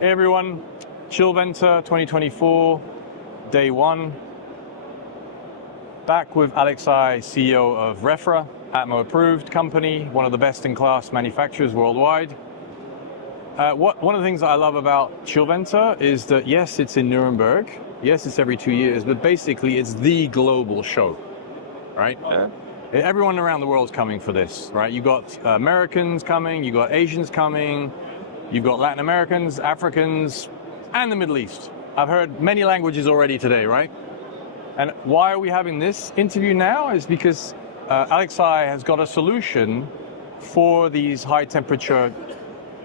Hey everyone, Chillventer 2024, day one. Back with Alexei, CEO of Refra, Atmo approved company, one of the best in class manufacturers worldwide. One of the things that I love about Chillventer is that yes, it's in Nuremberg, yes, it's every 2 years, but basically it's the global show, right? Everyone around the world's coming for this, right? You got Americans coming, you got Asians coming, you've got Latin Americans, Africans, and the Middle East. I've heard many languages already today, right? And why are we having this interview now is because Alexei has got a solution for these high temperature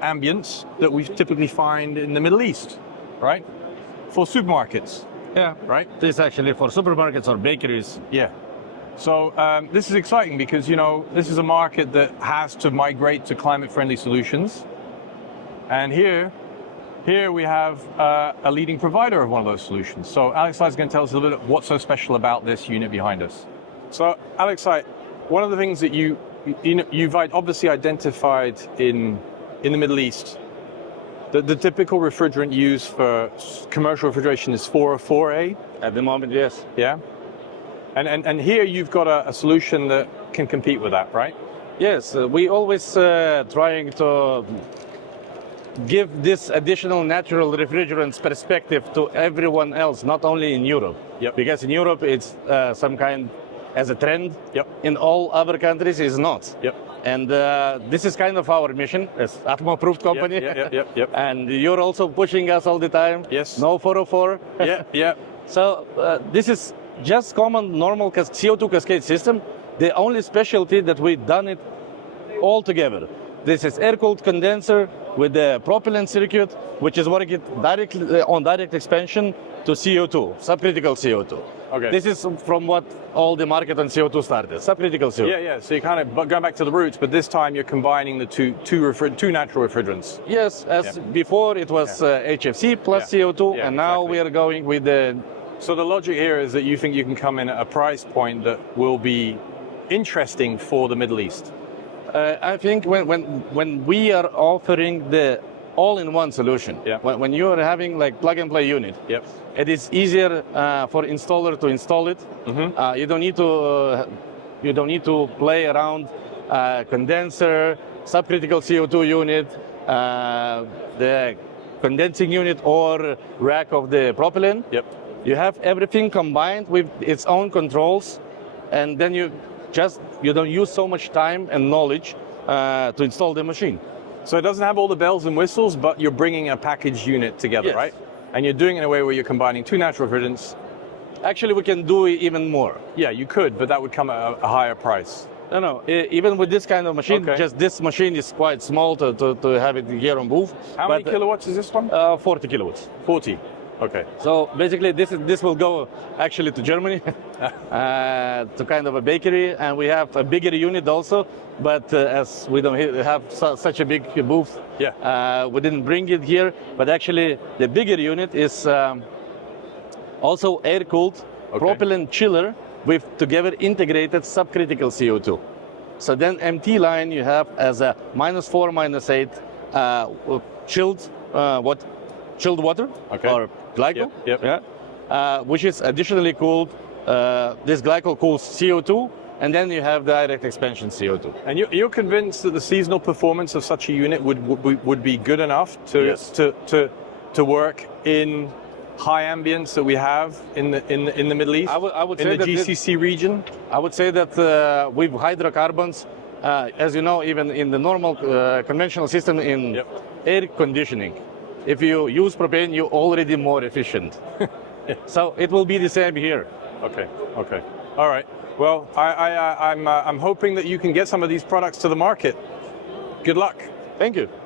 ambients that we typically find in the Middle East, right? For supermarkets. Yeah, right? This is actually for supermarkets or bakeries. Yeah. So this is exciting because, you know, this is a market that has to migrate to climate-friendly solutions. And here we have a leading provider of one of those solutions. So Alexei is going to tell us a little bit what's so special about this unit behind us. So Alexei, one of the things that you've obviously identified in the Middle East, the typical refrigerant used for commercial refrigeration is 404A? At the moment, yes. Yeah? And here you've got a solution that can compete with that, right? Yes, we always trying to give this additional natural refrigerants perspective to everyone else, not only in Europe. Yep. Because in Europe it's some kind as a trend. Yep. In all other countries it's not. Yep. And this is kind of our mission as Atmo approved company. Yep. And you're also pushing us all the time. Yes. No 404. Yeah. So this is just common normal CO2 cascade system. The only specialty that we've done it all together. This is air-cooled condenser with the propylene circuit, which is working directly on direct expansion to CO2, subcritical CO2. Okay. This is from what all the market on CO2 started, subcritical CO2. Yeah. So you're kind of going back to the roots, but this time you're combining the two natural refrigerants. Yes, as before it was HFC plus CO2, and now we are going with the... So the logic here is that you think you can come in at a price point that will be interesting for the Middle East. I think when we are offering the all-in-one solution, when you are having like plug-and-play unit, it is easier for installer to install it. Mm-hmm. You don't need to play around condenser, subcritical CO2 unit, the condensing unit, or rack of the propylene. Yep. You have everything combined with its own controls, and then you don't use so much time and knowledge to install the machine. So it doesn't have all the bells and whistles, but you're bringing a packaged unit together, right? And you're doing it in a way where you're combining two natural refrigerants. Actually, we can do even more. Yeah, you could, but that would come at a higher price. No, even with this kind of machine, just this machine is quite small to have it here on booth. How many kilowatts is this one? 40 kilowatts. 40. Okay. So basically this will go actually to Germany, to kind of a bakery, and we have a bigger unit also, but as we don't have such a big booth, we didn't bring it here, but actually the bigger unit is also air-cooled propylene chiller with together integrated subcritical CO2. So then MT line you have as a -4, -8 chilled water or glycol, which is additionally cooled. This glycol cools CO2, and then you have direct expansion CO2. And you're convinced that the seasonal performance of such a unit would be good enough to work in high ambience that we have in the Middle East, I would in say the GCC region? I would say that with hydrocarbons, as you know, even in the normal conventional system in air conditioning, if you use propane, you're already more efficient. So it will be the same here. Okay. All right. Well, I'm hoping that you can get some of these products to the market. Good luck. Thank you.